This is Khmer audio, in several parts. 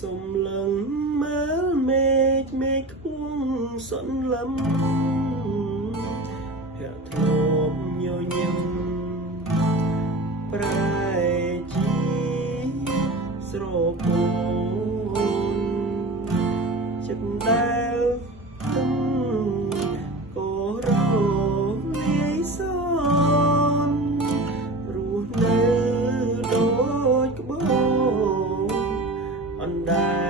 សុំលឹងមើលមេឃខ្ពស់សន្លឹមភ័ក្រធ្លាប់ញញឹមប្រែជាស្រពោនចិត្តដែលទឹកក៏រលាយសនរស់នៅដូចក្បូរអណ្ដែ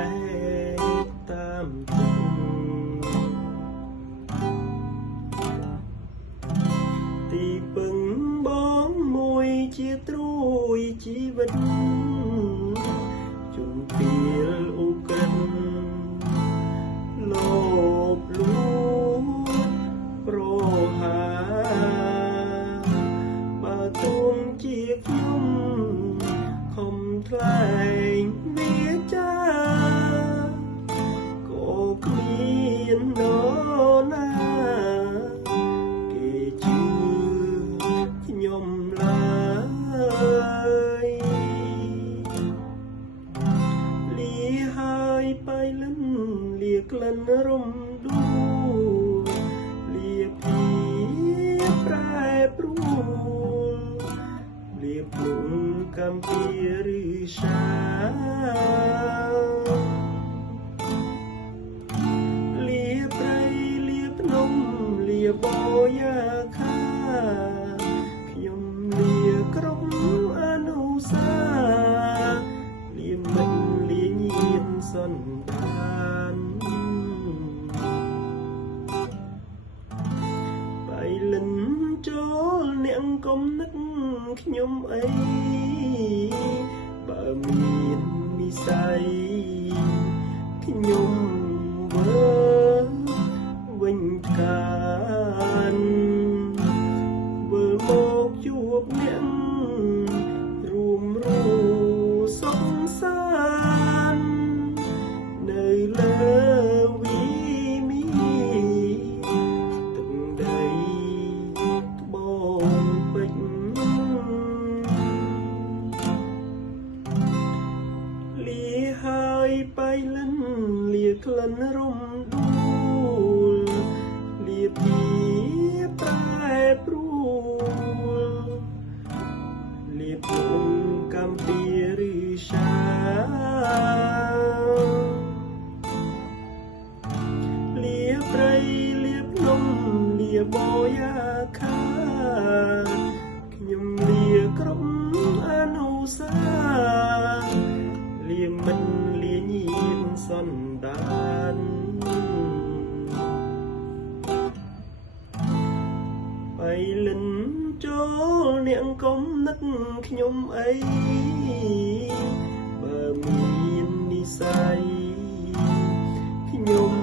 តតាមទឹកទីពឹងបងមួយជាត្រួយជីវិតជុំពីលឧក្រិដ្ឋលោភលួងប្រហាបើទួងជាខ្ញុំខំថ្លែងវាចាក៏គ្មាននរណាគេជឿខ្ញុំឡើយលាហើយបៃលិនលាក្លិនរំដួលលាពីប្រែប្រួលលាភ្លុំកំពីឬសាលាព្រៃលាភ្នំលាបយ៉ាខាខ្ញុំលាក្រុមអនុសាលាមិនលាញៀនសន្តានបៃលិនចូលអ្នកកុំនឹកខ្ញុំអីបើមាននិស័យខ្ញុំវើវិញកានវិលមកជួបអ្នករួមសុខសាន្តនៅលើវិមីទឹកដីត្បូងពេជ្រលាហើយបៃលិនលាក្លិនរំដួលលាពីប្រែប្រួលលាភ្លុំកំពីឬសាលាព្រៃលាភ្នំលាបយ៉ាខាខ្ញុំលាក្រុមអនុសាលាមិនលាញៀនសន្តានបៃលិនចូលអ្នកកុំនឹកខ្ញុំអីបើមាននិស័យខ្ញុំ